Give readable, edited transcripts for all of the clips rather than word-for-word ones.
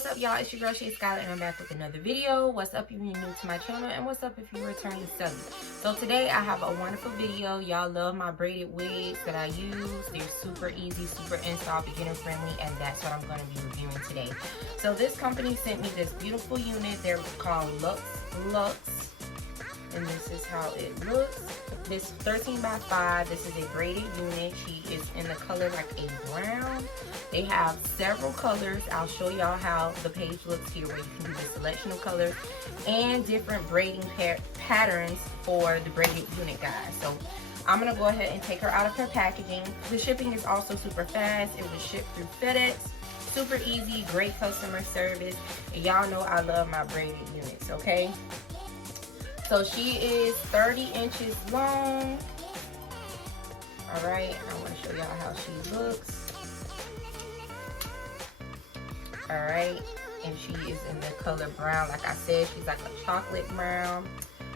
what's up, y'all? It's your girl ShaySkyler, and I'm back with another video. What's up if you're new to my channel, and what's up if you're returning subby? So today I have a wonderful video. Y'all love my braided wigs that I use. They're super easy, super install, beginner friendly, and that's what I'm going to be reviewing today. So this company sent me this beautiful unit. They're called Lux Luxe, and this is how it looks. This 13 by 5. This is a braided unit. She is in the color like a brown. They have several colors. I'll show y'all how the page looks here, where you can do the selection of colors and different braiding patterns for the braided unit, guys. So I'm gonna go ahead and take her out of her packaging. The shipping is also super fast. It was shipped through FedEx. Super easy, great customer service. And y'all know I love my braided units, okay? So she is 30 inches long. All right, I want to show y'all how she looks. All right, and she is in the color brown. Like I said, she's like a chocolate brown.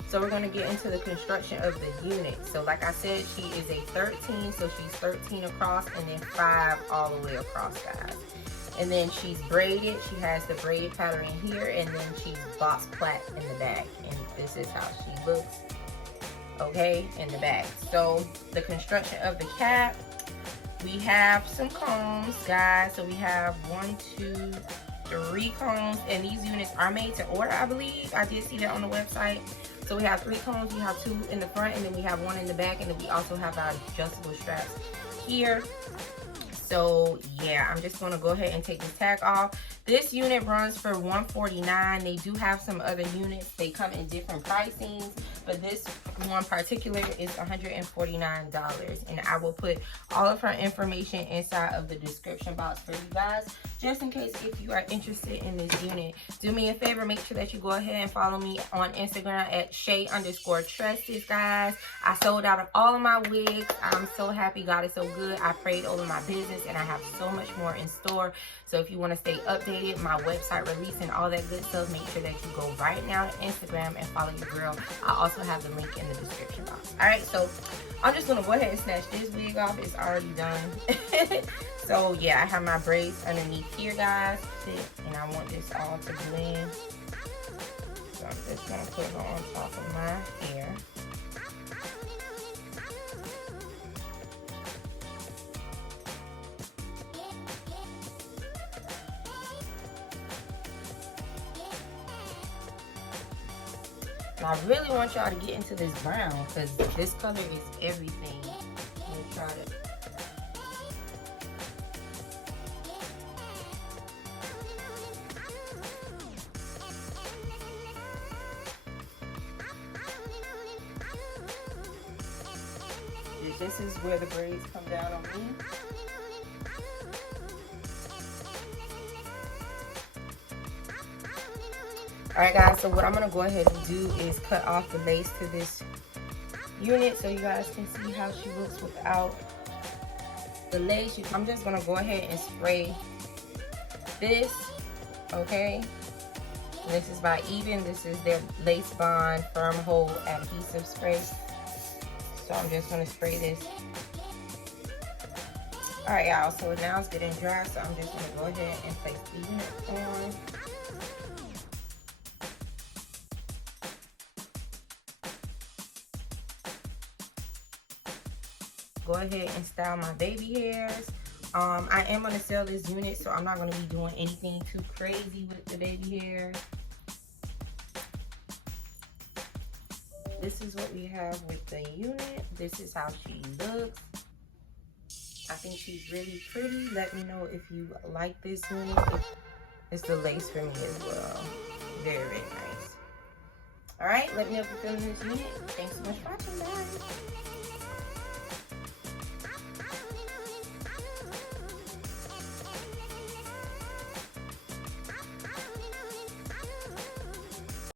So we're going to get into the construction of the unit. So like I said, she is a 13, so she's 13 across and then 5 all the way across, guys. And then she's braided. She has the braid pattern here, and then she's box plait in the back. And this is how she looks, okay, in the back. So the construction of the cap, we have some combs, guys. So we have 1, 2, 3 combs, and these units are made to order, I believe. I did see that on the website. So we have 3 combs. We have 2 in the front, and then we have 1 in the back, and then we also have our adjustable straps here. So yeah, I'm just gonna go ahead and take this tag off. This unit runs for $149. They do have some other units. They come in different pricings, but this one particular is $149. And I will put all of her information inside of the description box for you guys, just in case if you are interested in this unit. Do me a favor, make sure that you go ahead and follow me on Instagram at Shay_Tresses, guys. I sold out of all of my wigs. I'm so happy. God is so good. I prayed over my business, and I have so much more in store. So if you want to stay updated, my website release and all that good stuff, make sure that you go right now to Instagram and follow your girl. I also have the link in the description box. All right, so I'm just gonna go ahead and snatch this wig off. It's already done. So yeah, I have my braids underneath here, guys, and I want this all to blend. So I'm just gonna put it on top of my hair. I really want y'all to get into this brown, because this color is everything. Let me try to. This is where the braids come down on me. Alright guys, so what I'm going to go ahead and do is cut off the base to this unit so you guys can see how she looks without the lace. I'm just going to go ahead and spray this, okay? And this is by Even. This is their Lace Bond Firm Hold Adhesive Spray. So I'm just going to spray this. Alright y'all, so now it's getting dry, so I'm just going to go ahead and place the unit on. Go ahead and style my baby hairs. I am going to sell this unit, so I'm not going to be doing anything too crazy with the baby hairs. This is what we have with the unit. This is how she looks. I think she's really pretty. Let me know if you like this unit. It's the lace for me as well. Very, very nice. All right, let me know if you're feeling this unit. Thanks so much for watching, guys.